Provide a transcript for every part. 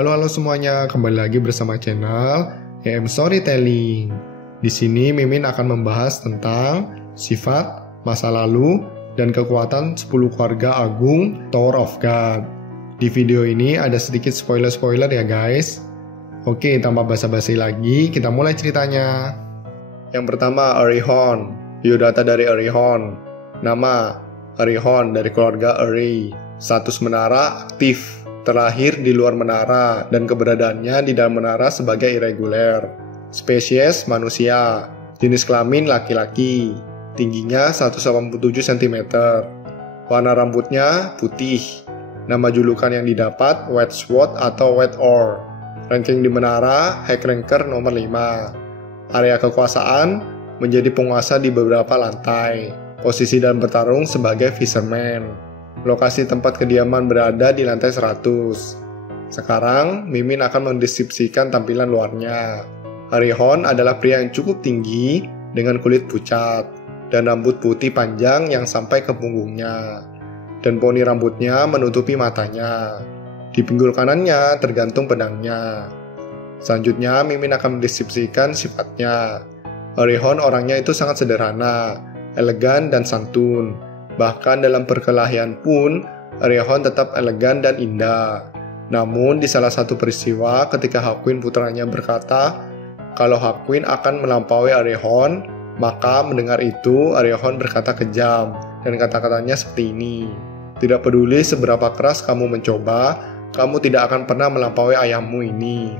Halo semuanya, kembali lagi bersama channel EM Storytelling. Di sini Mimin akan membahas tentang sifat, masa lalu, dan kekuatan 10 keluarga agung Tower of God. Di video ini ada sedikit spoiler ya guys. Oke, tanpa basa-basi lagi, kita mulai ceritanya. Yang pertama, Arihon. Biodata dari Arihon. Nama, Arihon dari keluarga Ari. Status menara, aktif. Terlahir di luar menara dan keberadaannya di dalam menara sebagai irreguler. Spesies manusia. Jenis kelamin laki-laki. Tingginya 187 cm. Warna rambutnya putih. Nama julukan yang didapat White Sword atau White Oar. Ranking di menara High Ranker nomor 5. Area kekuasaan menjadi penguasa di beberapa lantai. Posisi dalam bertarung sebagai Fisherman. Lokasi tempat kediaman berada di lantai 100. Sekarang, Mimin akan mendeskripsikan tampilan luarnya. Arihon adalah pria yang cukup tinggi dengan kulit pucat dan rambut putih panjang yang sampai ke punggungnya. Dan poni rambutnya menutupi matanya. Di pinggul kanannya tergantung pedangnya. Selanjutnya, Mimin akan mendeskripsikan sifatnya. Arihon orangnya itu sangat sederhana, elegan dan santun. Bahkan dalam perkelahian pun, Arihon tetap elegan dan indah. Namun di salah satu peristiwa ketika Hakuin putranya berkata kalau Hakuin akan melampaui Arihon, maka mendengar itu Arihon berkata kejam dan kata-katanya seperti ini. Tidak peduli seberapa keras kamu mencoba, kamu tidak akan pernah melampaui ayahmu ini.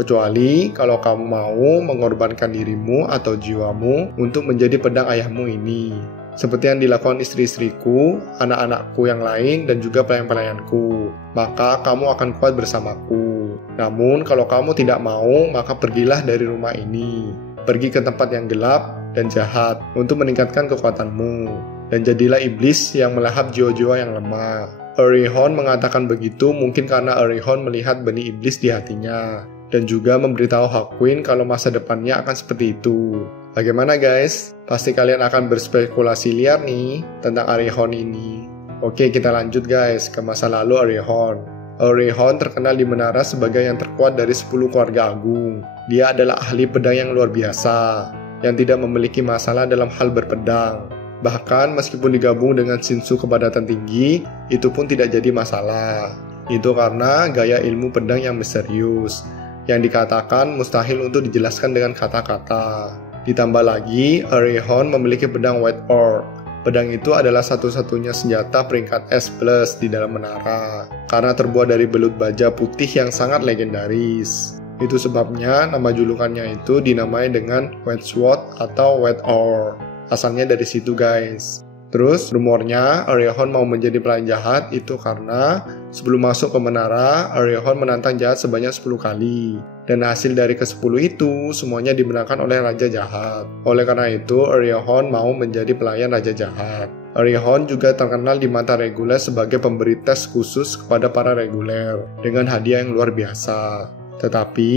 Kecuali kalau kamu mau mengorbankan dirimu atau jiwamu untuk menjadi pedang ayahmu ini. Seperti yang dilakukan istri-istriku, anak-anakku yang lain, dan juga pelayan-pelayanku. Maka kamu akan kuat bersamaku. Namun kalau kamu tidak mau, maka pergilah dari rumah ini. Pergi ke tempat yang gelap dan jahat untuk meningkatkan kekuatanmu. Dan jadilah iblis yang melahap jiwa-jiwa yang lemah. Arihon mengatakan begitu mungkin karena Arihon melihat benih iblis di hatinya. Dan juga memberitahu Hakuin kalau masa depannya akan seperti itu. Bagaimana guys? Pasti kalian akan berspekulasi liar nih tentang Arihon ini. Oke, kita lanjut guys ke masa lalu Arihon. Arihon terkenal di menara sebagai yang terkuat dari 10 keluarga agung. Dia adalah ahli pedang yang luar biasa, yang tidak memiliki masalah dalam hal berpedang. Bahkan meskipun digabung dengan Shinsu kepadatan tinggi, itu pun tidak jadi masalah. Itu karena gaya ilmu pedang yang misterius, yang dikatakan mustahil untuk dijelaskan dengan kata-kata. Ditambah lagi, Arihon memiliki pedang White Oar. Pedang itu adalah satu-satunya senjata peringkat S+ di dalam menara, karena terbuat dari belut baja putih yang sangat legendaris. Itu sebabnya nama julukannya itu dinamai dengan White Sword atau White Oar. Asalnya dari situ guys. Terus rumornya Arihon mau menjadi pelayan jahat itu karena sebelum masuk ke menara, Arihon menantang jahat sebanyak 10 kali. Dan hasil dari ke-10 itu semuanya dimenangkan oleh Raja Jahat. Oleh karena itu, Arihon mau menjadi pelayan Raja Jahat. Arihon juga terkenal di mata reguler sebagai pemberi tes khusus kepada para reguler dengan hadiah yang luar biasa. Tetapi,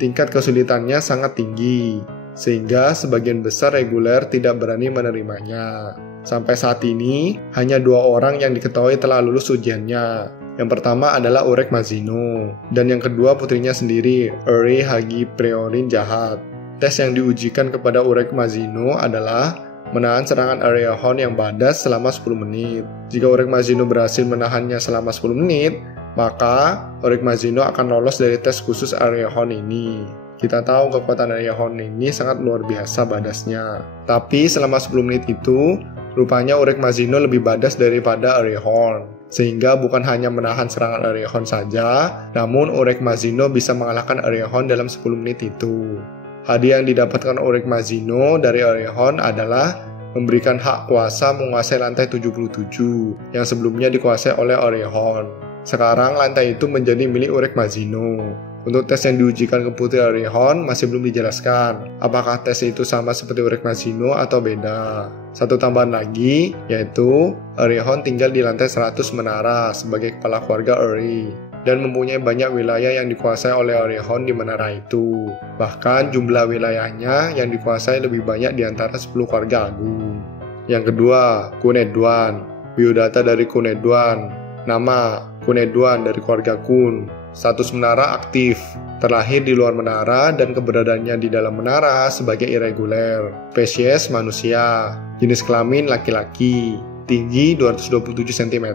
tingkat kesulitannya sangat tinggi, sehingga sebagian besar reguler tidak berani menerimanya. Sampai saat ini, hanya 2 orang yang diketahui telah lulus ujiannya. Yang pertama adalah Urek Mazino, dan yang kedua putrinya sendiri, Eri Hagi Preorin Jahat. Tes yang diujikan kepada Urek Mazino adalah menahan serangan Arihon yang badas selama 10 menit. Jika Urek Mazino berhasil menahannya selama 10 menit, maka Urek Mazino akan lolos dari tes khusus Arihon ini. Kita tahu kekuatan Arihon ini sangat luar biasa badasnya. Tapi selama 10 menit itu, rupanya Urek Mazino lebih badas daripada Arihon. Sehingga bukan hanya menahan serangan Arihon saja, namun Urek Mazino bisa mengalahkan Arihon dalam 10 menit itu. Hadiah yang didapatkan Urek Mazino dari Arihon adalah memberikan hak kuasa menguasai lantai 77 yang sebelumnya dikuasai oleh Arihon. Sekarang lantai itu menjadi milik Urek Mazino. Untuk tes yang diujikan ke putri Arihon masih belum dijelaskan apakah tes itu sama seperti Urek Mazino atau beda. Satu tambahan lagi, yaitu Arihon tinggal di lantai 100 menara sebagai kepala keluarga Eri dan mempunyai banyak wilayah yang dikuasai oleh Arihon di menara itu. Bahkan jumlah wilayahnya yang dikuasai lebih banyak di antara 10 keluarga agung. Yang kedua, Kun Edwan. Biodata dari Kun Edwan. Nama, Kun Edwan dari keluarga Kun. Status menara aktif, terlahir di luar menara dan keberadaannya di dalam menara sebagai irreguler. Spesies manusia, jenis kelamin laki-laki, tinggi 227 cm,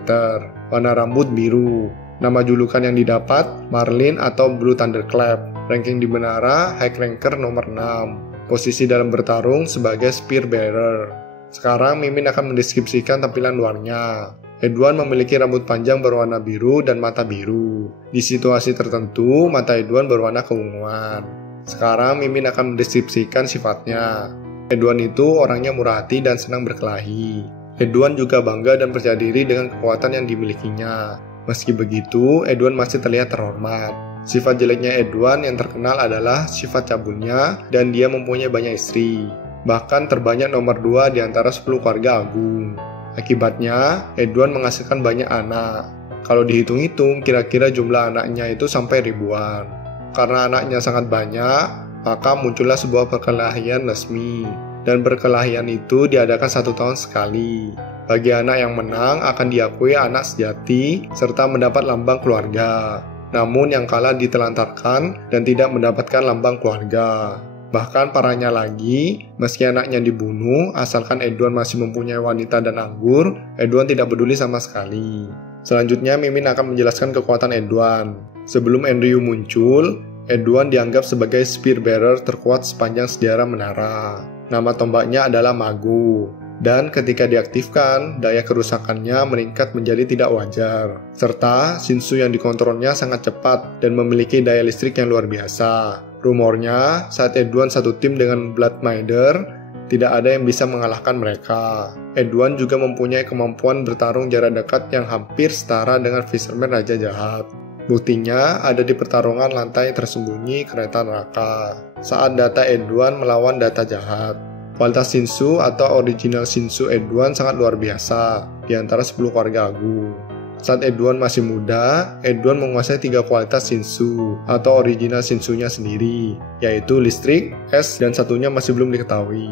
warna rambut biru. Nama julukan yang didapat, Marlin atau Blue Thunderclap. Ranking di menara, High Ranker nomor 6. Posisi dalam bertarung sebagai Spear Bearer. Sekarang Mimin akan mendeskripsikan tampilan luarnya. Edward memiliki rambut panjang berwarna biru dan mata biru. Di situasi tertentu, mata Edward berwarna keunguan. Sekarang Mimin akan mendeskripsikan sifatnya. Edward itu orangnya murah hati dan senang berkelahi. Edward juga bangga dan percaya diri dengan kekuatan yang dimilikinya. Meski begitu, Edward masih terlihat terhormat. Sifat jeleknya Edward yang terkenal adalah sifat cabulnya dan dia mempunyai banyak istri. Bahkan terbanyak nomor 2 di antara 10 keluarga agung. Akibatnya, Edward menghasilkan banyak anak. Kalau dihitung-hitung, kira-kira jumlah anaknya itu sampai ribuan. Karena anaknya sangat banyak, maka muncullah sebuah perkelahian resmi. Dan perkelahian itu diadakan 1 tahun sekali. Bagi anak yang menang akan diakui anak sejati serta mendapat lambang keluarga. Namun yang kalah ditelantarkan dan tidak mendapatkan lambang keluarga. Bahkan parahnya lagi, meski anaknya dibunuh, asalkan Edward masih mempunyai wanita dan anggur, Edward tidak peduli sama sekali. Selanjutnya, Mimin akan menjelaskan kekuatan Edward. Sebelum Andrew muncul, Edward dianggap sebagai Spear Bearer terkuat sepanjang sejarah menara. Nama tombaknya adalah Mago. Dan ketika diaktifkan, daya kerusakannya meningkat menjadi tidak wajar. Serta, Shinsu yang dikontrolnya sangat cepat dan memiliki daya listrik yang luar biasa. Rumornya, saat Edward satu tim dengan Blood Minder, tidak ada yang bisa mengalahkan mereka. Edward juga mempunyai kemampuan bertarung jarak dekat yang hampir setara dengan Fisherman Raja Jahat. Buktinya ada di pertarungan lantai tersembunyi kereta neraka, saat data Edward melawan data jahat. Kualitas Shinsu atau original Shinsu Edward sangat luar biasa di antara 10 keluarga agung. Saat Edward masih muda, Edward menguasai 3 kualitas Shinsu atau original Shinsunya sendiri, yaitu listrik, es, dan satunya masih belum diketahui.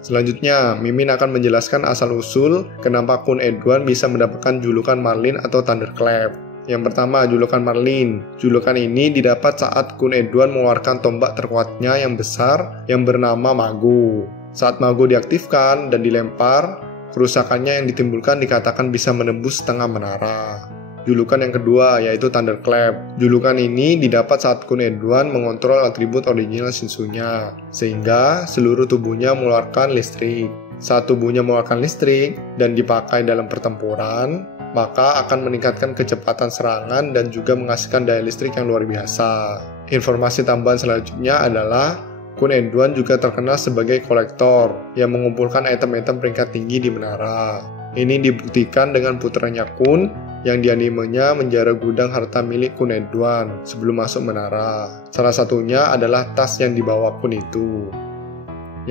Selanjutnya, Mimin akan menjelaskan asal-usul kenapa Kun Edward bisa mendapatkan julukan Marlin atau Thunderclap. Yang pertama, julukan Marlin. Julukan ini didapat saat Kun Edward mengeluarkan tombak terkuatnya yang besar yang bernama Mago. Saat Mago diaktifkan dan dilempar, kerusakannya yang ditimbulkan dikatakan bisa menembus setengah menara. Julukan yang kedua yaitu Thunderclap. Julukan ini didapat saat Kun Edward mengontrol atribut original Shinsunya, sehingga seluruh tubuhnya mengeluarkan listrik. Saat tubuhnya mengeluarkan listrik dan dipakai dalam pertempuran, maka akan meningkatkan kecepatan serangan dan juga menghasilkan daya listrik yang luar biasa. Informasi tambahan selanjutnya adalah Kun Edward juga terkenal sebagai kolektor yang mengumpulkan item-item peringkat tinggi di menara. Ini dibuktikan dengan putranya Kun yang di animenya menjara gudang harta milik Kun Edward sebelum masuk menara. Salah satunya adalah tas yang dibawa Kun itu.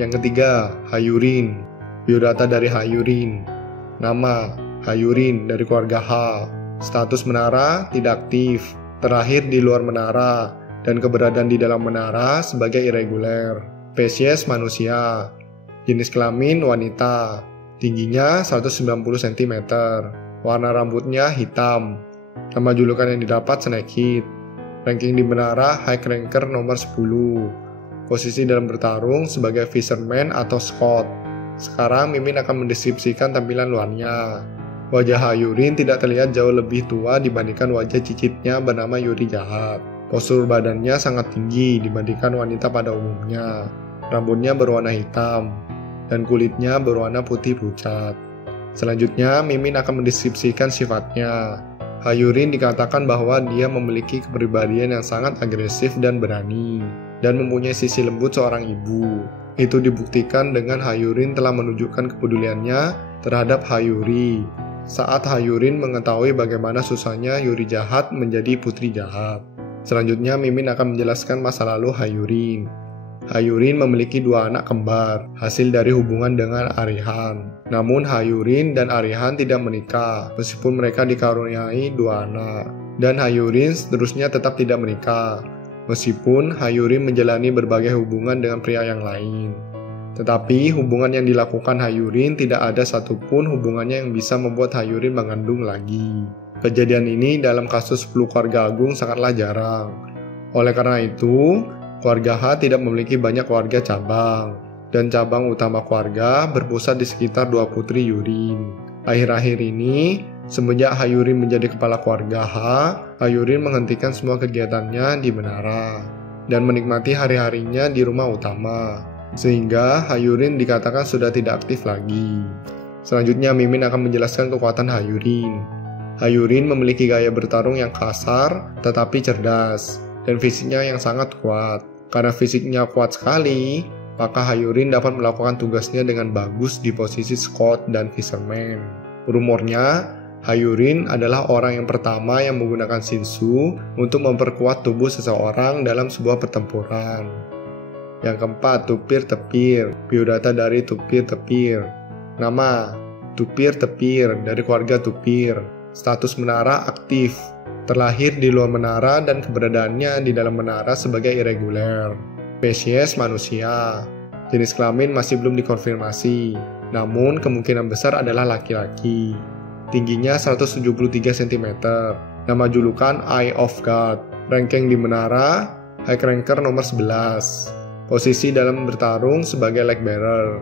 Yang ketiga, Hayurin. Biodata dari Hayurin. Nama, Hayurin dari keluarga H. Status menara tidak aktif. Terlahir di luar menara dan keberadaan di dalam menara sebagai irreguler. Spesies manusia. Jenis kelamin wanita. Tingginya 190 cm. Warna rambutnya hitam. Nama julukan yang didapat Snakehead. Ranking di menara High Ranker nomor 10. Posisi dalam bertarung sebagai Fisherman atau Scout. Sekarang Mimin akan mendeskripsikan tampilan luarnya. Wajah Hayurin tidak terlihat jauh lebih tua dibandingkan wajah cicitnya bernama Yuri Jahat. Postur badannya sangat tinggi dibandingkan wanita pada umumnya. Rambutnya berwarna hitam, dan kulitnya berwarna putih pucat. Selanjutnya, Mimin akan mendeskripsikan sifatnya. Hayurin dikatakan bahwa dia memiliki kepribadian yang sangat agresif dan berani, dan mempunyai sisi lembut seorang ibu. Itu dibuktikan dengan Hayurin telah menunjukkan kepeduliannya terhadap Hayuri, saat Hayurin mengetahui bagaimana susahnya Yuri Jahat menjadi putri jahat. Selanjutnya, Mimin akan menjelaskan masa lalu Hayurin. Hayurin memiliki 2 anak kembar, hasil dari hubungan dengan Arihan. Namun Hayurin dan Arihan tidak menikah, meskipun mereka dikaruniai 2 anak. Dan Hayurin seterusnya tetap tidak menikah, meskipun Hayurin menjalani berbagai hubungan dengan pria yang lain. Tetapi hubungan yang dilakukan Hayurin tidak ada satupun hubungannya yang bisa membuat Hayurin mengandung lagi. Kejadian ini dalam kasus 10 keluarga agung sangatlah jarang. Oleh karena itu, keluarga H tidak memiliki banyak keluarga cabang, dan cabang utama keluarga berpusat di sekitar 2 putri Yurin. Akhir-akhir ini, semenjak Hayurin menjadi kepala keluarga H, Hayurin menghentikan semua kegiatannya di menara dan menikmati hari-harinya di rumah utama, sehingga Hayurin dikatakan sudah tidak aktif lagi. Selanjutnya, Mimin akan menjelaskan kekuatan Hayurin. Hayurin memiliki gaya bertarung yang kasar tetapi cerdas, dan fisiknya yang sangat kuat. Karena fisiknya kuat sekali, maka Hayurin dapat melakukan tugasnya dengan bagus di posisi scout dan fisherman. Rumornya, Hayurin adalah orang yang pertama yang menggunakan Shinsu untuk memperkuat tubuh seseorang dalam sebuah pertempuran. Yang keempat, Tupir Tepir, biodata dari Tupir Tepir. Nama, Tupir Tepir dari keluarga Tupir. Status menara aktif. Terlahir di luar menara dan keberadaannya di dalam menara sebagai irregular. Spesies manusia. Jenis kelamin masih belum dikonfirmasi, namun kemungkinan besar adalah laki-laki. Tingginya 173 cm. Nama julukan Eye of God. Ranking di menara, High Ranker nomor 11. Posisi dalam bertarung sebagai leg bearer.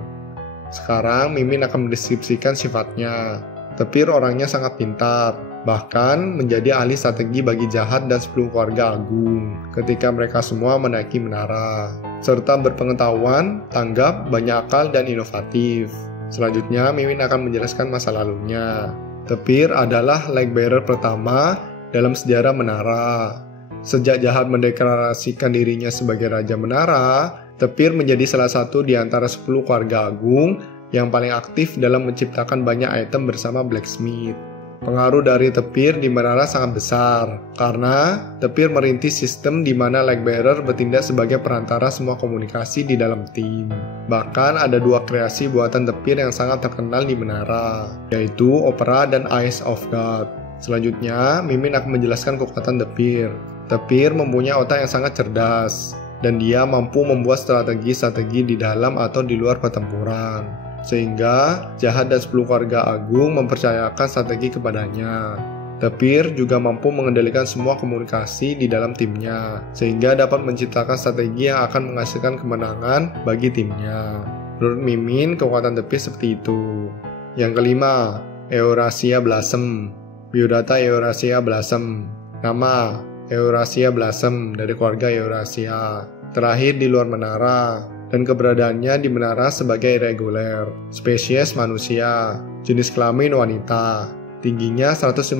Sekarang Mimin akan mendeskripsikan sifatnya. Tepir orangnya sangat pintar, bahkan menjadi ahli strategi bagi jahat dan 10 keluarga agung ketika mereka semua menaiki menara, serta berpengetahuan, tanggap, banyak akal, dan inovatif. Selanjutnya, Mimin akan menjelaskan masa lalunya. Tepir adalah leg bearer pertama dalam sejarah menara. Sejak jahat mendeklarasikan dirinya sebagai Raja Menara, Tepir menjadi salah satu di antara 10 keluarga agung yang paling aktif dalam menciptakan banyak item bersama Blacksmith. Pengaruh dari Tepir di menara sangat besar, karena Tepir merintis sistem di mana leg bearer bertindak sebagai perantara semua komunikasi di dalam tim. Bahkan ada 2 kreasi buatan Tepir yang sangat terkenal di menara, yaitu Opera dan Eyes of God. Selanjutnya, Mimin akan menjelaskan kekuatan Tepir. Tepir mempunyai otak yang sangat cerdas, dan dia mampu membuat strategi-strategi di dalam atau di luar pertempuran, sehingga jahat dan 10 keluarga agung mempercayakan strategi kepadanya. Tepir juga mampu mengendalikan semua komunikasi di dalam timnya, sehingga dapat menciptakan strategi yang akan menghasilkan kemenangan bagi timnya. Menurut Mimin, kekuatan Tepir seperti itu. Yang kelima, Eurasia Blossom. Biodata Eurasia Blossom. Nama, Eurasia Blossom dari keluarga Eurasia. Terlahir di luar menara, dan keberadaannya di menara sebagai irregular. Spesies manusia. Jenis kelamin wanita. Tingginya 155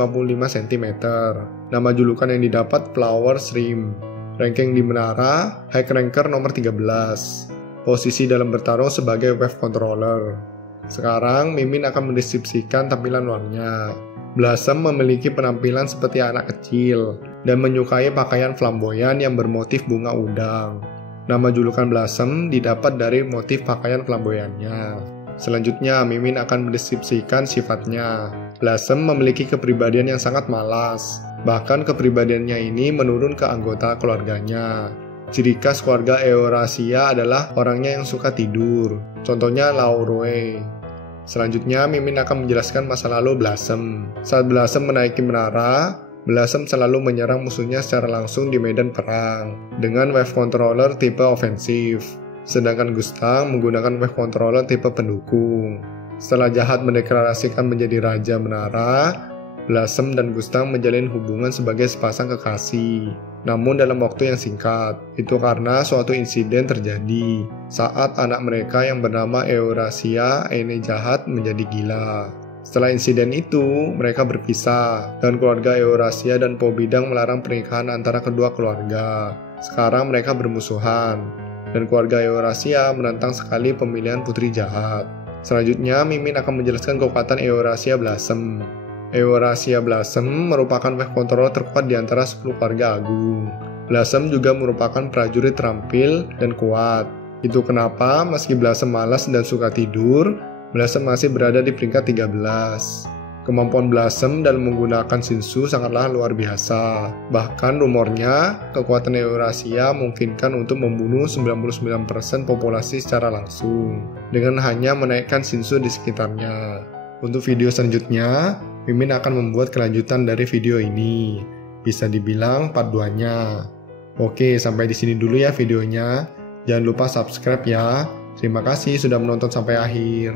cm. Nama julukan yang didapat Flower Shrimp. Ranking di menara, High Ranker nomor 13. Posisi dalam bertarung sebagai wave controller. Sekarang Mimin akan mendeskripsikan tampilan luarnya. Blossom memiliki penampilan seperti anak kecil dan menyukai pakaian flamboyan yang bermotif bunga udang. Nama julukan Blossom didapat dari motif pakaian flamboyannya. Selanjutnya, Mimin akan mendeskripsikan sifatnya. Blossom memiliki kepribadian yang sangat malas. Bahkan kepribadiannya ini menurun ke anggota keluarganya. Ciri khas keluarga Eurasia adalah orangnya yang suka tidur. Contohnya Lauroe. Selanjutnya, Mimin akan menjelaskan masa lalu Blossom. Saat Blossom menaiki menara, Blossom selalu menyerang musuhnya secara langsung di medan perang dengan wave controller tipe ofensif, sedangkan Gustang menggunakan wave controller tipe pendukung. Setelah jahat mendeklarasikan menjadi Raja Menara, Blossom dan Gustang menjalin hubungan sebagai sepasang kekasih, namun dalam waktu yang singkat. Itu karena suatu insiden terjadi saat anak mereka yang bernama Eurasia Ene jahat menjadi gila. Setelah insiden itu, mereka berpisah, dan keluarga Eurasia dan Po Bidang melarang pernikahan antara kedua keluarga. Sekarang mereka bermusuhan, dan keluarga Eurasia menentang sekali pemilihan putri jahat. Selanjutnya, Mimin akan menjelaskan kekuatan Eurasia Blossom. Eurasia Blossom merupakan wave controller terkuat di antara 10 keluarga agung. Blossom juga merupakan prajurit terampil dan kuat. Itu kenapa meski Blossom malas dan suka tidur, Blossom masih berada di peringkat 13. Kemampuan Blossom dalam menggunakan Shinsu sangatlah luar biasa. Bahkan rumornya, kekuatan Eurasia memungkinkan untuk membunuh 99% populasi secara langsung, dengan hanya menaikkan Shinsu di sekitarnya. Untuk video selanjutnya, Mimin akan membuat kelanjutan dari video ini. Bisa dibilang part 2-nya. Oke, sampai di sini dulu ya videonya. Jangan lupa subscribe ya. Terima kasih sudah menonton sampai akhir.